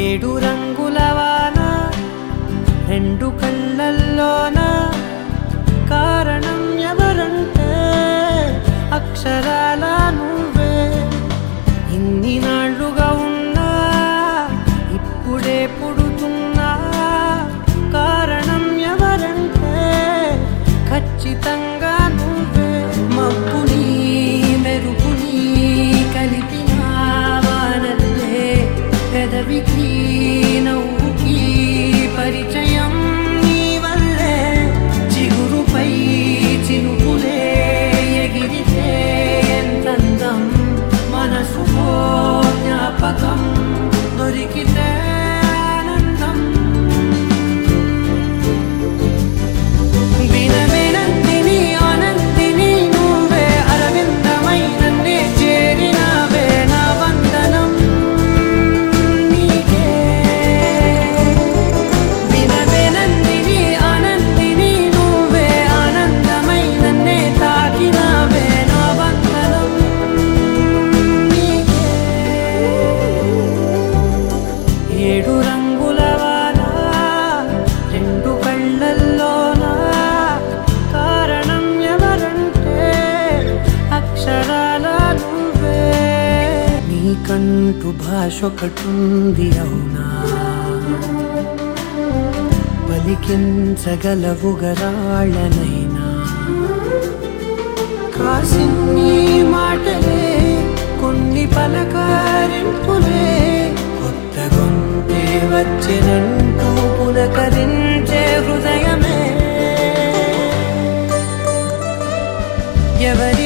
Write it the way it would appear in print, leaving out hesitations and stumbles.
ఏడు రంగుల వాన రెండు కళ్ళల్లోన కారణం ఎవరంటే అక్షరాల నువ్వే. ఇన్ని నాళ్ళుగా ఉన్నా ఇప్పుడే పుడుతున్నా కారణం ఎవరంటే ఖచ్చితంగా నువ్వే. మబ్బుని మెరుపుని కలిపిన వానల్లే పెదవికి నవ్వుకి పరిచయం నీ వల్లే. చిగురుపై చినుకులే ఎగిరితే ఎంతందం మనసుకో జ్ఞాపకం దొరికితే ఆనందం. వినవినందిని ఆనందిని నువ్వే అరవిందమై నన్నే చేరినావే నా వందనం నీకే. వినవినందిని ఆనందిని నువ్వే ఆనందమై నన్నే తాకినావే నా వందనం నీకే. ఏడు రంగుల వాన రెండు కళ్ళల్లోన కారణం ఎవరంటే అక్షరాల నువ్వే. నీకంటూ భాష ఒకటుంది అవునా, పలికించగలవు గరాళ్ళనైనా. కాసిన్ని మాటలే కొన్ని పలకరింపులే కొత్త గొంతే వచ్చినంటూ పులకరించే హృదయమే. ఎవరి